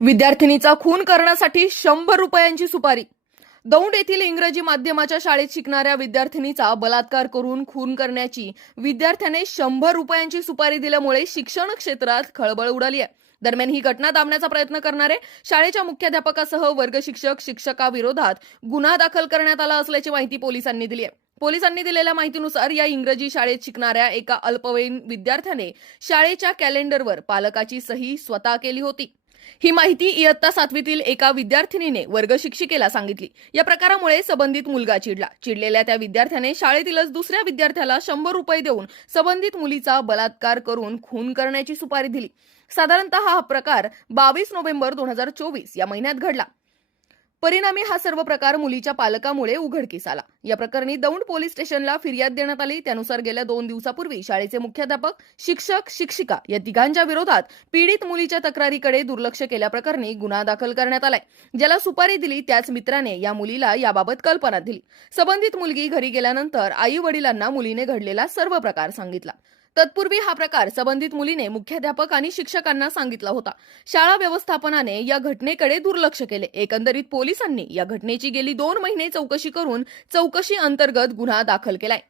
विद्यार्थिनीचा खून करण्यासाठी शंभर रुपयांची सुपारी. दौंड येथील इंग्रजी माध्यमाच्या शाळेत शिकणाऱ्या विद्यार्थिनीचा बलात्कार करून खून करण्याची विद्यार्थ्याने शंभर रुपयांची सुपारी दिल्यामुळे शिक्षण क्षेत्रात खळबळ उडाली आहे. दरम्यान ही घटना दाबण्याचा प्रयत्न करणारे शाळेच्या मुख्याध्यापकासह वर्ग शिक्षक शिक्षकाविरोधात गुन्हा दाखल करण्यात आला असल्याची माहिती पोलिसांनी दिली आहे. पोलिसांनी दिलेल्या माहितीनुसार या इंग्रजी शाळेत शिकणाऱ्या एका अल्पवयीन विद्यार्थ्याने शाळेच्या कॅलेंडरवर पालकाची सही स्वतः केली होती. ही माहिती इयत्ता सातवीतील एका विद्यार्थिनीने वर्ग शिक्षिकेला सांगितली. या प्रकारामुळे संबंधित मुलगा चिडला. चिडलेल्या त्या विद्यार्थ्याने शाळेतीलच दुसऱ्या विद्यार्थ्याला शंभर रुपये देऊन संबंधित मुलीचा बलात्कार करून खून करण्याची सुपारी दिली. साधारणतः हा प्रकार बावीस नोव्हेंबर दोन हजार चोवीस या महिन्यात घडला. परिणामी हा सर्व प्रकार मुलीच्या पालकामुळे उघडकीस आला. या प्रकरणी दौंड पोलीस स्टेशनला फिर्याद देण्यात आली. त्यानुसार गेल्या दोन दिवसापूर्वी शाळेचे मुख्याध्यापक शिक्षक शिक्षिका या तिघांच्या विरोधात पीडित मुलीच्या तक्रारीकडे दुर्लक्ष केल्याप्रकरणी गुन्हा दाखल करण्यात आलाय. ज्याला सुपारी दिली त्याच मित्राने या मुलीला याबाबत कल्पना दिली. संबंधित मुलगी घरी गेल्यानंतर आई वडिलांना मुलीने घडलेला सर्व प्रकार सांगितला. तत्पूर्वी हा प्रकार संबंधित मुलीने मुख्याध्यापक आणि शिक्षकांना सांगितला होता. शाळा व्यवस्थापनाने या घटनेकडे दुर्लक्ष केले. एकंदरीत पोलिसांनी या घटनेची गेली दोन महिने चौकशी करून चौकशी अंतर्गत गुन्हा दाखल केलाय.